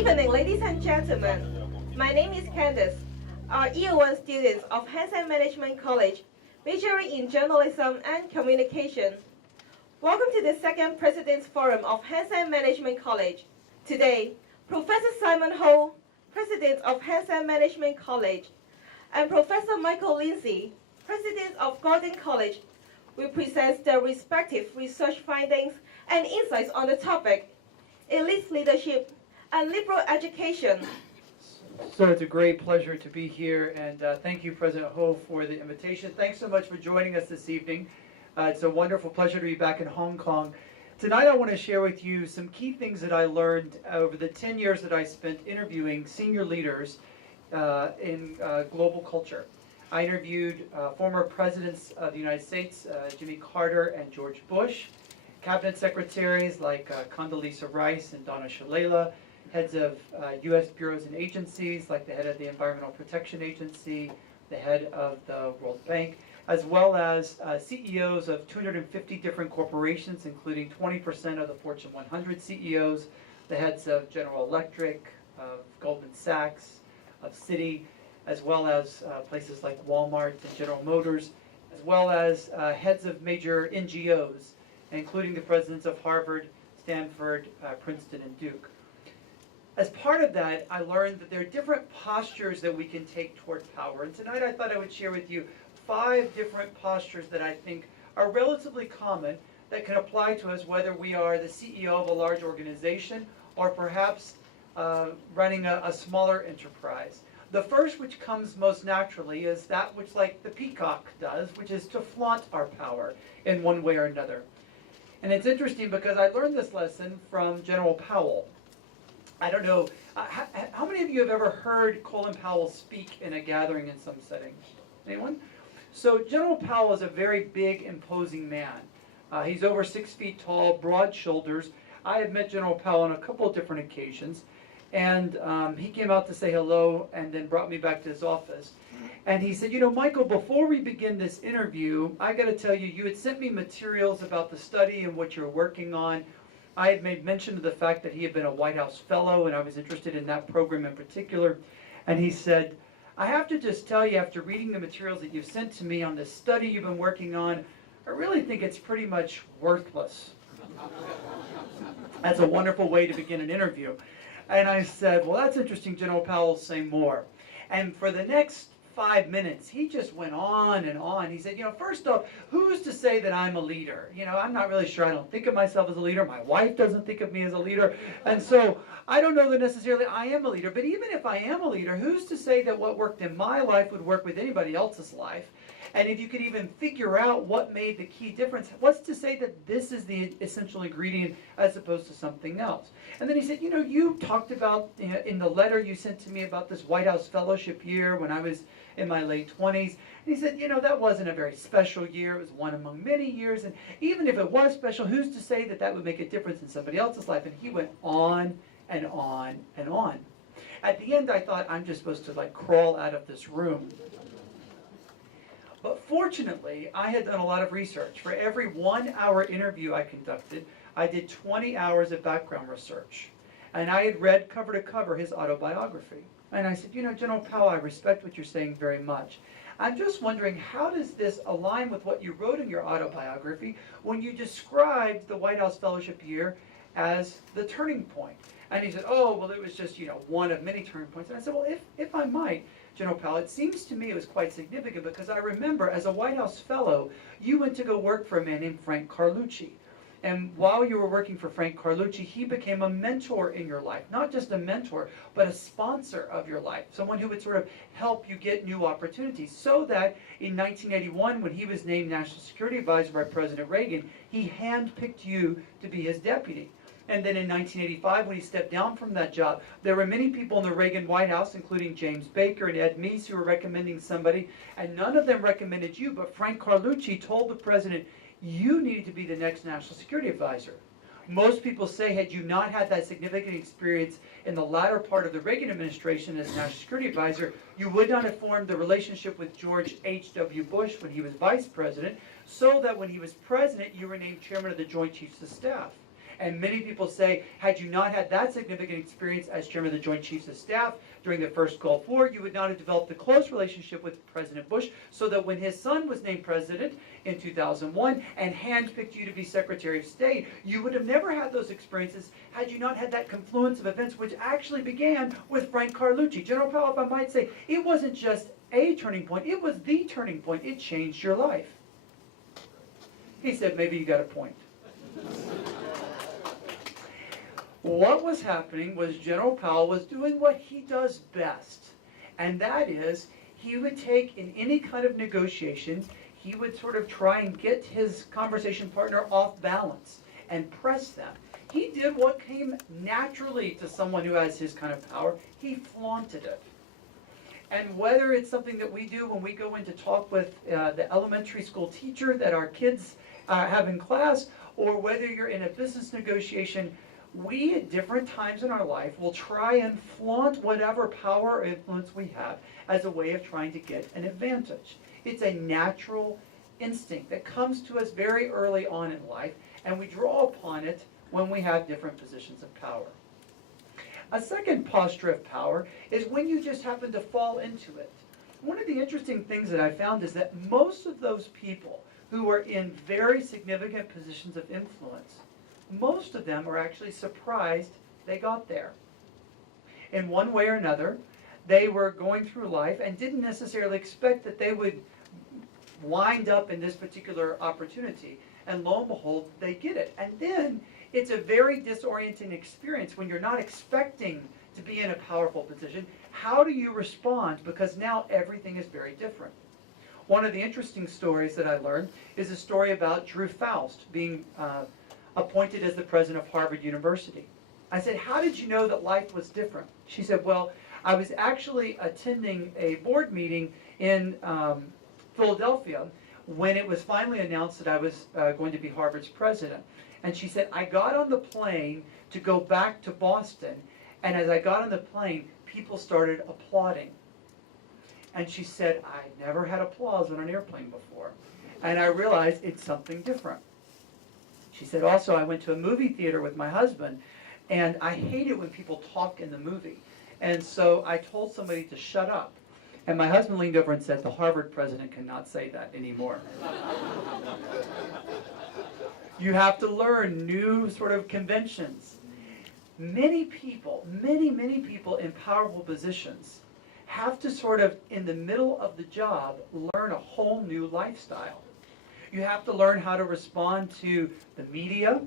evening, ladies and gentlemen. My name is Candace, our Year 1 students of HSMC Management College, majoring in Journalism and Communication. Welcome to the second President's Forum of HSMC Management College. Today, Professor Simon Ho, President of HSMC Management College, and Professor Michael Lindsay, President of Gordon College, will present their respective research findings and insights on the topic, elite leadership and liberal education. So it's a great pleasure to be here, and thank you, President Ho, for the invitation. Thanks so much for joining us this evening. It's a wonderful pleasure to be back in Hong Kong. Tonight I want to share with you some key things that I learned over the 10 years that I spent interviewing senior leaders in global culture. I interviewed former presidents of the United States, Jimmy Carter and George Bush, cabinet secretaries like Condoleezza Rice and Donna Shalala, heads of U.S. bureaus and agencies like the head of the Environmental Protection Agency, the head of the World Bank, as well as CEOs of 250 different corporations, including 20% of the Fortune 100 CEOs, the heads of General Electric, of Goldman Sachs, of Citi, as well as places like Walmart and General Motors, as well as heads of major NGOs, including the presidents of Harvard, Stanford, Princeton, and Duke. As part of that, I learned that there are different postures that we can take toward power. And tonight I thought I would share with you 5 different postures that I think are relatively common that can apply to us whether we are the CEO of a large organization or perhaps running a smaller enterprise. The first, which comes most naturally, is that which, like the peacock does, which is to flaunt our power in one way or another. And it's interesting because I learned this lesson from General Powell. I don't know, how many of you have ever heard Colin Powell speak in a gathering in some setting? Anyone? So General Powell is a very big, imposing man. He's over 6 feet tall, broad shoulders. I have met General Powell on a couple of different occasions. And he came out to say hello and then brought me back to his office. And he said, you know, Michael, before we begin this interview, I got to tell you, you had sent me materials about the study and what you're working on. I had made mention of the fact that he had been a White House fellow, and I was interested in that program in particular. And he said, I have to just tell you, after reading the materials that you've sent to me on this study you've been working on, I really think it's pretty much worthless. That's a wonderful way to begin an interview. And I said, well, that's interesting, General Powell, say more. And for the next 5 minutes, he just went on and on. He said, you know, first off, who's to say that I'm a leader? You know, I'm not really sure. I don't think of myself as a leader. My wife doesn't think of me as a leader. And so I don't know that necessarily I am a leader. But even if I am a leader, who's to say that what worked in my life would work with anybody else's life? And if you could even figure out what made the key difference, what's to say that this is the essential ingredient as opposed to something else? And then he said, you know, you talked about, in the letter you sent to me about this White House fellowship year when I was in my late 20s. And he said, you know, that wasn't a very special year. It was one among many years. And even if it was special, who's to say that that would make a difference in somebody else's life? And he went on and on and on. At the end, I thought, I'm just supposed to like crawl out of this room. But fortunately, I had done a lot of research. For every 1-hour interview I conducted, I did 20 hours of background research. And I had read cover to cover his autobiography. And I said, you know, General Powell, I respect what you're saying very much. I'm just wondering, how does this align with what you wrote in your autobiography when you described the White House fellowship year as the turning point? And he said, oh, well, it was just, you know, one of many turning points. And I said, well, if I might, General Powell, it seems to me it was quite significant because I remember as a White House fellow, you went to go work for a man named Frank Carlucci. And while you were working for Frank Carlucci, he became a mentor in your life. Not just a mentor, but a sponsor of your life. Someone who would sort of help you get new opportunities. So that in 1981, when he was named National Security Advisor by President Reagan, he handpicked you to be his deputy. And then in 1985, when he stepped down from that job, there were many people in the Reagan White House, including James Baker and Ed Meese, who were recommending somebody, and none of them recommended you, but Frank Carlucci told the president, you needed to be the next National Security Advisor. Most people say, had you not had that significant experience in the latter part of the Reagan administration as National Security Advisor, you would not have formed the relationship with George H.W. Bush when he was Vice President, so that when he was President, you were named Chairman of the Joint Chiefs of Staff. And many people say, had you not had that significant experience as chairman of the Joint Chiefs of Staff during the first Gulf War, you would not have developed a close relationship with President Bush, so that when his son was named president in 2001 and handpicked you to be Secretary of State, you would have never had those experiences had you not had that confluence of events, which actually began with Frank Carlucci. General Powell, if I might say, it wasn't just a turning point, it was the turning point. It changed your life. He said, maybe you got a point. What was happening was General Powell was doing what he does best, and that is he would take in any kind of negotiation, he would sort of try and get his conversation partner off balance and press them. He did what came naturally to someone who has his kind of power. He flaunted it. And whether it's something that we do when we go in to talk with the elementary school teacher that our kids have in class, or whether you're in a business negotiation, we at different times in our life will try and flaunt whatever power or influence we have as a way of trying to get an advantage. It's a natural instinct that comes to us very early on in life, and we draw upon it when we have different positions of power. A second posture of power is when you just happen to fall into it. One of the interesting things that I found is that most of those people who are in very significant positions of influence, most of them are actually surprised they got there. In one way or another, they were going through life and didn't necessarily expect that they would wind up in this particular opportunity. And lo and behold, they get it. And then it's a very disorienting experience when you're not expecting to be in a powerful position. How do you respond? Because now everything is very different. One of the interesting stories that I learned is a story about Drew Faust being appointed as the president of Harvard University. I said, how did you know that life was different? She said, well, I was actually attending a board meeting in Philadelphia when it was finally announced that I was going to be Harvard's president. And she said, I got on the plane to go back to Boston, and as I got on the plane, people started applauding. And she said, I never had applause on an airplane before. And I realized it's something different. She said, also, I went to a movie theater with my husband, and I hate it when people talk in the movie. And so I told somebody to shut up. And my husband leaned over and said, the Harvard president cannot say that anymore. You have to learn new sort of conventions. Many people, many people in powerful positions have to sort of, in the middle of the job, learn a whole new lifestyle. You have to learn how to respond to the media.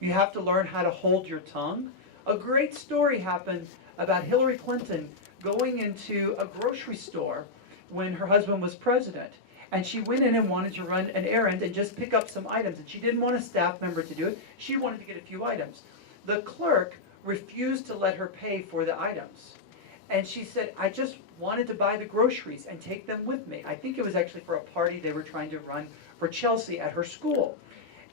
You have to learn how to hold your tongue. A great story happened about Hillary Clinton going into a grocery store when her husband was president. And she went in and wanted to run an errand and just pick up some items. And she didn't want a staff member to do it. She wanted to get a few items. The clerk refused to let her pay for the items. And she said, I just wanted to buy the groceries and take them with me. I think it was actually for a party they were trying to run for Chelsea at her school.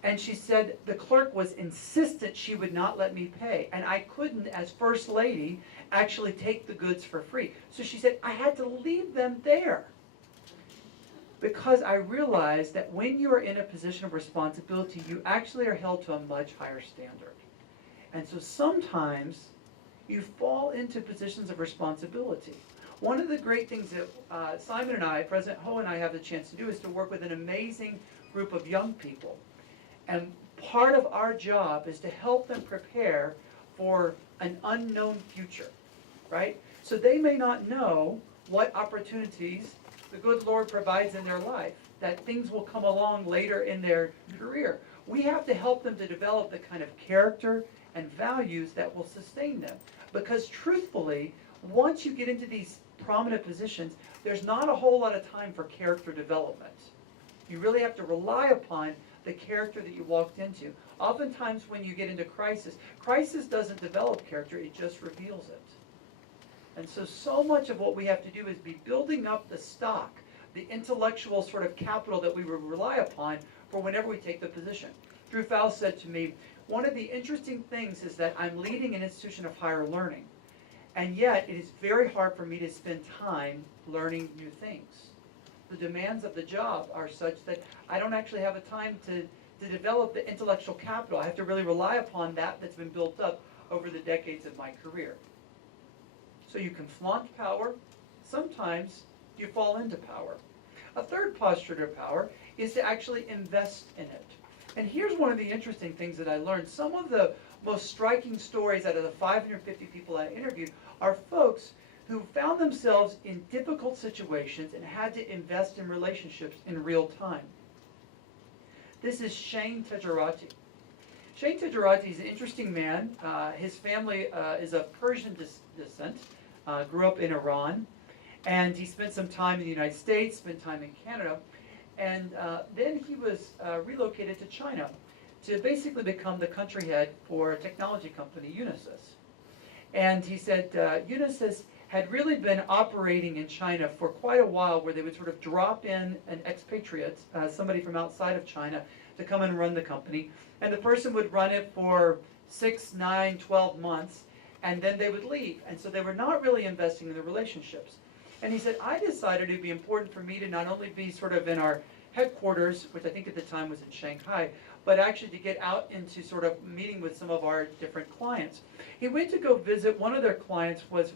And she said the clerk was insistent she would not let me pay. And I couldn't, as First Lady, actually take the goods for free. So she said, I had to leave them there. Because I realized that when you are in a position of responsibility, you actually are held to a much higher standard. And so sometimes you fall into positions of responsibility. One of the great things that Simon and I, President Ho and I, have the chance to do is to work with an amazing group of young people. And part of our job is to help them prepare for an unknown future, right? So they may not know what opportunities the good Lord provides in their life, that things will come along later in their career. We have to help them to develop the kind of character and values that will sustain them. Because truthfully, once you get into these prominent positions, there's not a whole lot of time for character development. You really have to rely upon the character that you walked into. Oftentimes when you get into crisis, crisis doesn't develop character, it just reveals it. And so much of what we have to do is be building up the stock, the intellectual sort of capital that we would rely upon for whenever we take the position. Drew Faust said to me, one of the interesting things is that I'm leading an institution of higher learning, and yet it is very hard for me to spend time learning new things. The demands of the job are such that I don't actually have a time to to develop the intellectual capital. I have to really rely upon that that's been built up over the decades of my career. So you can flaunt power. Sometimes you fall into power. A third posture to power is to actually invest in it. And here's one of the interesting things that I learned. Some of the most striking stories out of the 550 people I interviewed are folks who found themselves in difficult situations and had to invest in relationships in real time. This is Shane Tejarati. Shane Tejarati is an interesting man. His family is of Persian descent, grew up in Iran, and he spent some time in the United States, spent time in Canada, and then he was relocated to China to basically become the country head for a technology company, Unisys. And he said Unisys had really been operating in China for quite a while, where they would sort of drop in an expatriate, somebody from outside of China, to come and run the company. And the person would run it for 6, 9, 12 months, and then they would leave. And so they were not really investing in the relationships. And he said, I decided it would be important for me to not only be sort of in our headquarters, which I think at the time was in Shanghai, but actually to get out into sort of meeting with some of our different clients. He went to go visit, one of their clients was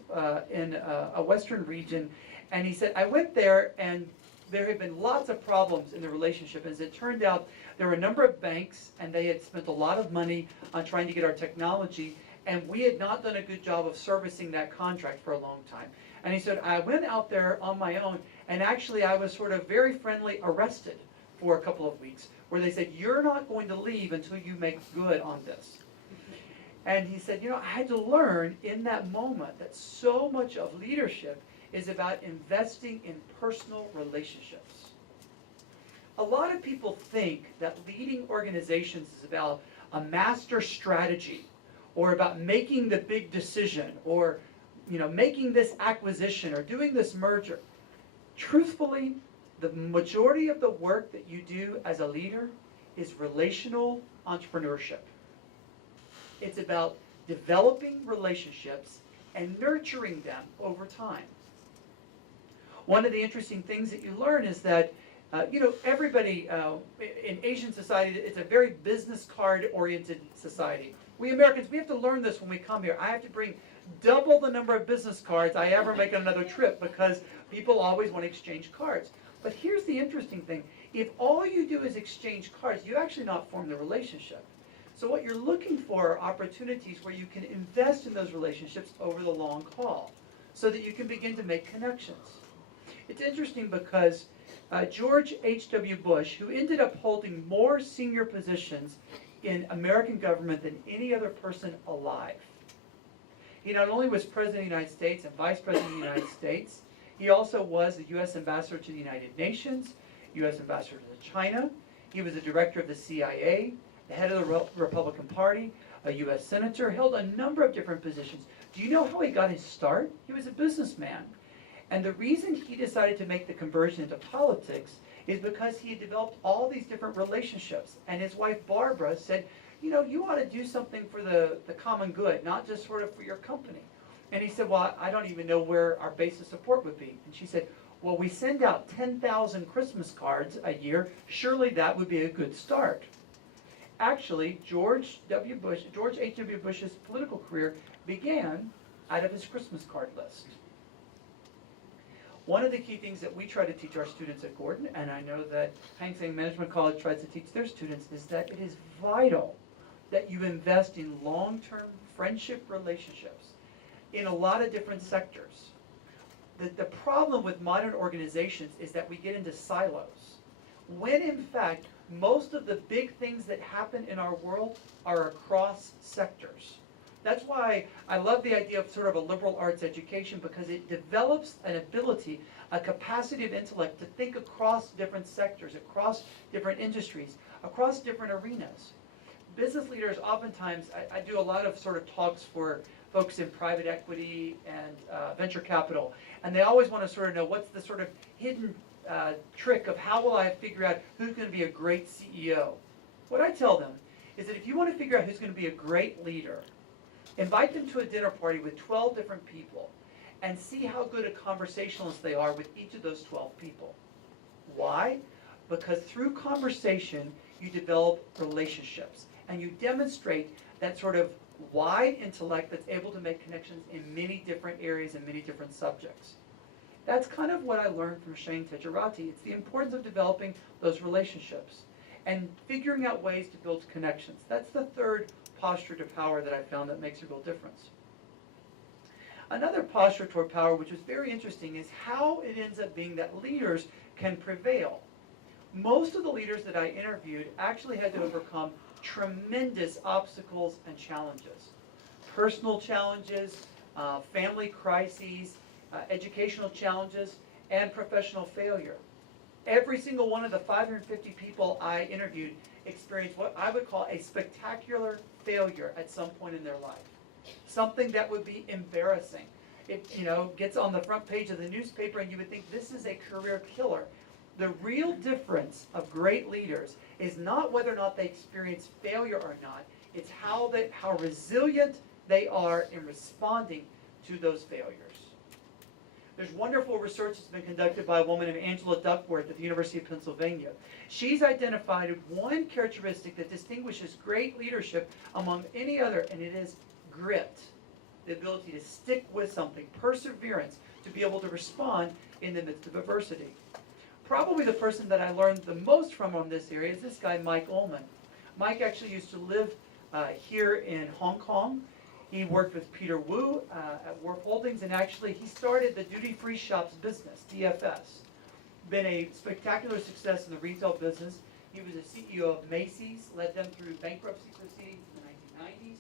in a western region, and he said, I went there and there had been lots of problems in the relationship. As it turned out, there were a number of banks, and they had spent a lot of money on trying to get our technology, and we had not done a good job of servicing that contract for a long time. And he said, I went out there on my own, and actually I was sort of very friendly arrested for a couple of weeks, where they said, you're not going to leave until you make good on this. And he said, I had to learn in that moment that so much of leadership is about investing in personal relationships. A lot of people think that leading organizations is about a master strategy, or about making the big decision, or making this acquisition, or doing this merger. Truthfully, the majority of the work that you do as a leader is relational entrepreneurship. It's about developing relationships and nurturing them over time. One of the interesting things that you learn is that everybody in Asian society, it's a very business card oriented society. We Americans, we have to learn this when we come here. I have to bring double the number of business cards I ever make on another trip, because people always want to exchange cards. But here's the interesting thing. If all you do is exchange cards, you actually not form the relationship. So what you're looking for are opportunities where you can invest in those relationships over the long haul, so that you can begin to make connections. It's interesting because George H.W. Bush, who ended up holding more senior positions in American government than any other person alive. He not only was President of the United States and Vice President of the United States, he also was the U.S. Ambassador to the United Nations, U.S. Ambassador to China. He was the Director of the CIA, the head of the Republican Party, a U.S. Senator, held a number of different positions. Do you know how he got his start? He was a businessman. And the reason he decided to make the conversion into politics is because he had developed all these different relationships. And his wife, Barbara, said, you ought to do something for the common good, not just sort of for your company. And he said, well, I don't even know where our base of support would be. And she said, well, we send out 10,000 Christmas cards a year. Surely that would be a good start. Actually, George H.W. Bush's political career began out of his Christmas card list. One of the key things that we try to teach our students at Gordon, and I know that Hang Seng Management College tries to teach their students, is that it is vital that you invest in long-term friendship relationships in a lot of different sectors. The problem with modern organizations is that we get into silos, when in fact most of the big things that happen in our world are across sectors. That's why I love the idea of sort of a liberal arts education, because it develops an ability, a capacity of intellect to think across different sectors, across different industries, across different arenas. Business leaders, oftentimes, I do a lot of sort of talks for folks in private equity and venture capital, and they always want to sort of know what's the sort of hidden trick of how will I figure out who's going to be a great CEO. What I tell them is that if you want to figure out who's going to be a great leader, invite them to a dinner party with 12 different people and see how good a conversationalist they are with each of those 12 people. Why? Because through conversation, you develop relationships, and you demonstrate that sort of wide intellect that's able to make connections in many different areas and many different subjects. That's kind of what I learned from Shane Tejerati. It's the importance of developing those relationships and figuring out ways to build connections. That's the third posture to power that I found that makes a real difference. Another posture toward power, which was very interesting, is how it ends up being that leaders can prevail. Most of the leaders that I interviewed actually had to overcome tremendous obstacles and challenges. Personal challenges, family crises, educational challenges, and professional failure. Every single one of the 550 people I interviewed experienced what I would call a spectacular failure at some point in their life. Something that would be embarrassing. It gets on the front page of the newspaper and you would think this is a career killer. The real difference of great leaders is not whether or not they experience failure or not, it's how resilient they are in responding to those failures. There's wonderful research that's been conducted by a woman named Angela Duckworth at the University of Pennsylvania. She's identified one characteristic that distinguishes great leadership among any other, and it is grit. The ability to stick with something, perseverance, to be able to respond in the midst of adversity. Probably the person that I learned the most from on this area is this guy, Mike Ullman. Mike actually used to live here in Hong Kong. He worked with Peter Wu at Wharf Holdings, and actually he started the duty-free shops business, DFS. Been a spectacular success in the retail business. He was a CEO of Macy's, led them through bankruptcy proceedings in the 1990s.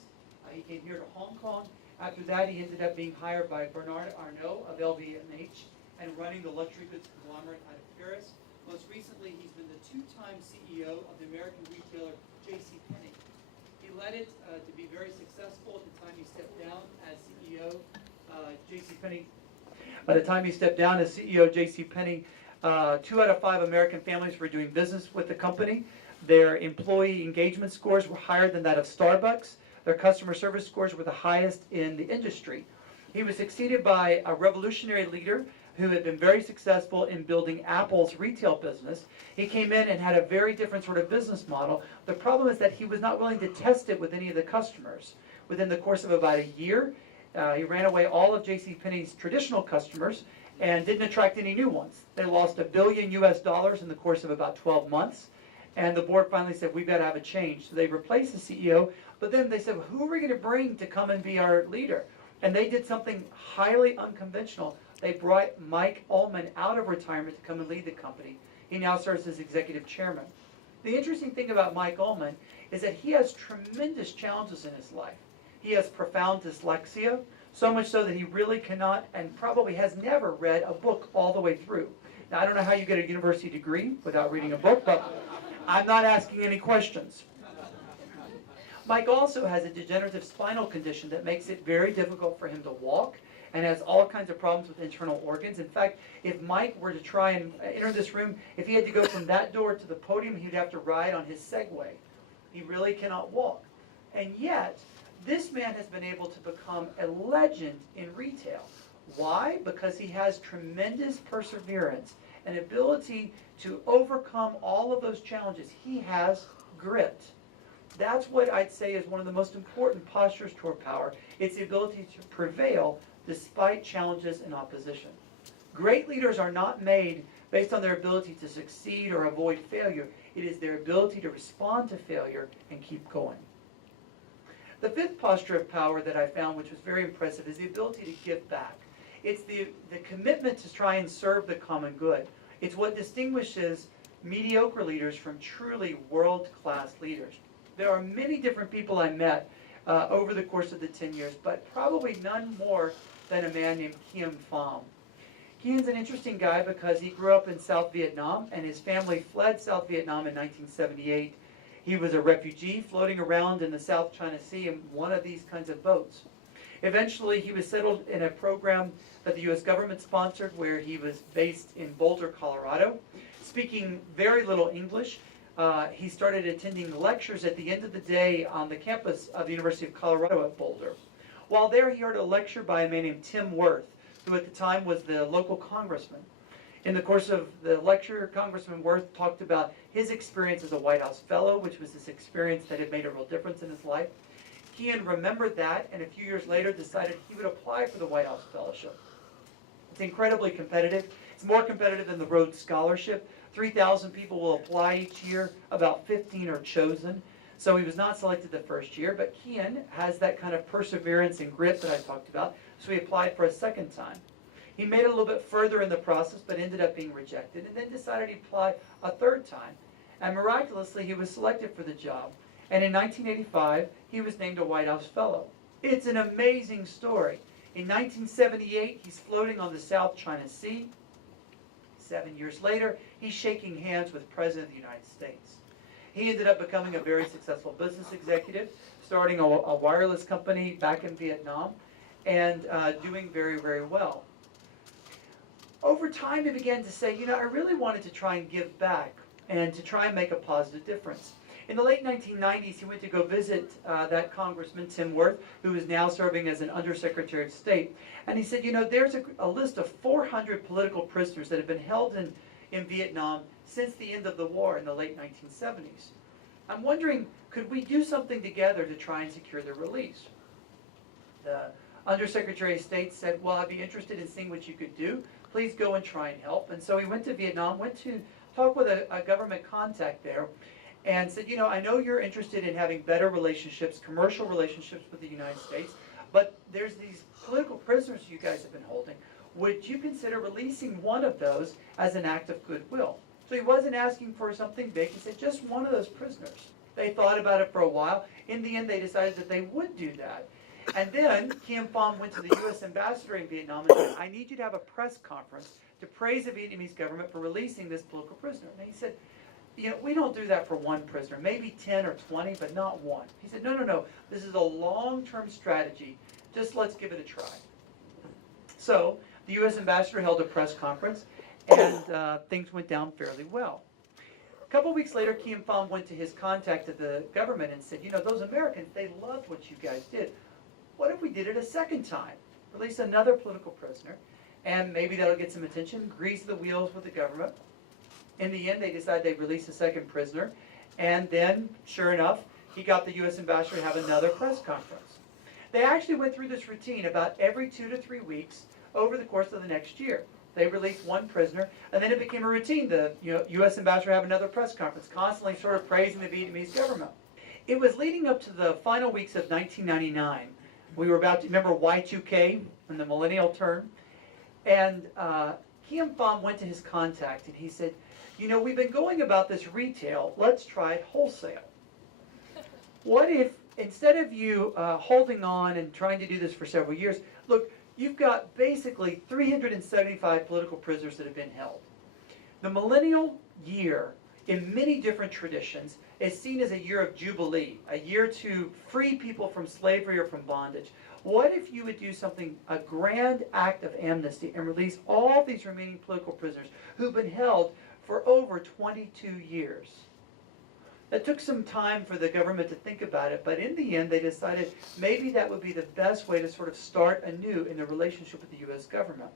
He came here to Hong Kong. After that, he ended up being hired by Bernard Arnault of LVMH and running the luxury goods conglomerate out of Paris. Most recently, he's been the two-time CEO of the American retailer JCPenney. He led it to be very successful at the time he stepped down as CEO JCPenney. By the time he stepped down as CEO of JCPenney, 2 out of 5 American families were doing business with the company. Their employee engagement scores were higher than that of Starbucks. Their customer service scores were the highest in the industry. He was succeeded by a revolutionary leader who had been very successful in building Apple's retail business. He came in and had a very different sort of business model. The problem is that he was not willing to test it with any of the customers. Within the course of about a year, he ran away all of JCPenney's traditional customers and didn't attract any new ones. They lost $1 billion in the course of about 12 months. And the board finally said, we've got to have a change. So they replaced the CEO, but then they said, well, who are we going to bring to come and be our leader? And they did something highly unconventional. They brought Mike Ullman out of retirement to come and lead the company. He now serves as executive chairman. The interesting thing about Mike Ullman is that he has tremendous challenges in his life. He has profound dyslexia, so much so that he really cannot and probably has never read a book all the way through. Now, I don't know how you get a university degree without reading a book, but I'm not asking any questions. Mike also has a degenerative spinal condition that makes it very difficult for him to walk and has all kinds of problems with internal organs. In fact, if Mike were to try and enter this room, if he had to go from that door to the podium, he'd have to ride on his Segway. He really cannot walk. And yet, this man has been able to become a legend in retail. Why? Because he has tremendous perseverance and ability to overcome all of those challenges. He has grit. That's what I'd say is one of the most important postures toward power. It's the ability to prevail despite challenges and opposition. Great leaders are not made based on their ability to succeed or avoid failure. It is their ability to respond to failure and keep going. The fifth posture of power that I found, which was very impressive, is the ability to give back. It's the commitment to try and serve the common good. It's what distinguishes mediocre leaders from truly world-class leaders. There are many different people I met over the course of the 10 years, but probably none more than a man named Kiem Pham. Kiem's an interesting guy because he grew up in South Vietnam, and his family fled South Vietnam in 1978. He was a refugee floating around in the South China Sea in one of these kinds of boats. Eventually, he was settled in a program that the U.S. government sponsored where he was based in Boulder, Colorado. Speaking very little English, he started attending lectures at the end of the day on the campus of the University of Colorado at Boulder. While there, he heard a lecture by a man named Tim Worth, who at the time was the local congressman. In the course of the lecture, Congressman Worth talked about his experience as a White House fellow, which was this experience that had made a real difference in his life. Kean remembered that, and a few years later decided he would apply for the White House Fellowship. It's incredibly competitive. It's more competitive than the Rhodes Scholarship. 3,000 people will apply each year. About 15 are chosen. So he was not selected the first year, but Kean has that kind of perseverance and grit that I talked about, so he applied for a second time. He made it a little bit further in the process, but ended up being rejected, and then decided he'd apply a third time. And miraculously, he was selected for the job. And in 1985, he was named a White House Fellow. It's an amazing story. In 1978, he's floating on the South China Sea. 7 years later, he's shaking hands with the President of the United States. He ended up becoming a very successful business executive, starting a wireless company back in Vietnam, and doing very, very well. Over time, he began to say, I really wanted to try and give back and to try and make a positive difference. In the late 1990s, he went to go visit that Congressman, Tim Worth, who is now serving as an Undersecretary of State. And he said, there's a list of 400 political prisoners that have been held in Vietnam since the end of the war in the late 1970s. I'm wondering, could we do something together to try and secure their release? The Undersecretary of State said, well, I'd be interested in seeing what you could do. Please go and try and help. And so he went to Vietnam, went to talk with a government contact there, and said, I know you're interested in having better relationships, commercial relationships with the United States, but there's these political prisoners you guys have been holding. Would you consider releasing one of those as an act of goodwill? So he wasn't asking for something big. He said, just one of those prisoners. They thought about it for a while. In the end, they decided that they would do that. And then Kim Pham went to the U.S. ambassador in Vietnam and said, I need you to have a press conference to praise the Vietnamese government for releasing this political prisoner. And he said, we don't do that for one prisoner, maybe 10 or 20, but not one. He said, no, this is a long-term strategy. Just let's give it a try. So the U.S. ambassador held a press conference, and things went down fairly well. A couple weeks later, Kim Pham went to his contact at the government and said, those Americans, they loved what you guys did. What if we did it a second time? Release another political prisoner, and maybe that'll get some attention, grease the wheels with the government. In the end, they decided they'd release a second prisoner, and then, sure enough, he got the U.S. ambassador to have another press conference. They actually went through this routine about every 2 to 3 weeks over the course of the next year. They released one prisoner, and then it became a routine. The U.S. ambassador have another press conference, constantly sort of praising the Vietnamese government. It was leading up to the final weeks of 1999. We were about to remember Y2K and the millennial term, and Kim Pham went to his contact, and he said, we've been going about this retail. Let's try it wholesale. What if, instead of you holding on and trying to do this for several years, look, you've got basically 375 political prisoners that have been held. The millennial year, in many different traditions, is seen as a year of jubilee, a year to free people from slavery or from bondage. What if you would do something, a grand act of amnesty, and release all these remaining political prisoners who've been held for over 22 years? It took some time for the government to think about it, but in the end they decided maybe that would be the best way to sort of start anew in the relationship with the U.S. government.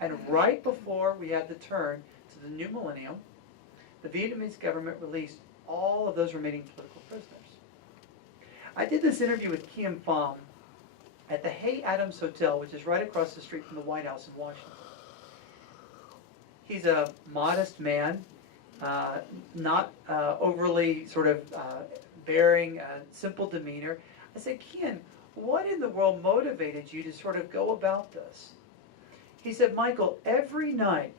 And right before we had the turn to the new millennium, the Vietnamese government released all of those remaining political prisoners. I did this interview with Kim Pham at the Hay Adams Hotel, which is right across the street from the White House in Washington. He's a modest man, not overly sort of bearing, simple demeanor. I said, Ken, what in the world motivated you to sort of go about this? He said, Michael, every night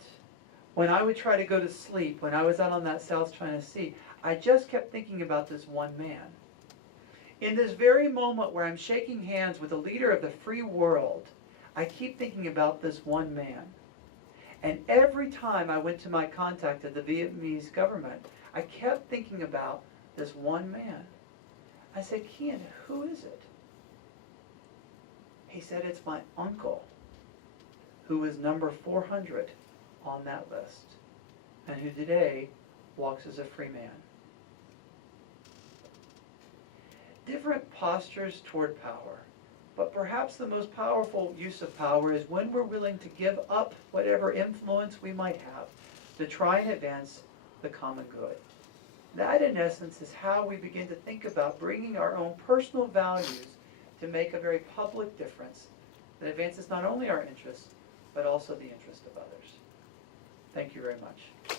when I would try to go to sleep, when I was out on that South China Sea, I just kept thinking about this one man. In this very moment where I'm shaking hands with the leader of the free world, I keep thinking about this one man. And every time I went to my contact at the Vietnamese government, I kept thinking about this one man. I said, Ken, who is it? He said, it's my uncle, who is number 400 on that list, and who today walks as a free man. Different postures toward power, But perhaps the most powerful use of power is when we're willing to give up whatever influence we might have to try and advance the common good. That, in essence, is how we begin to think about bringing our own personal values to make a very public difference that advances not only our interests, but also the interest of others. Thank you very much.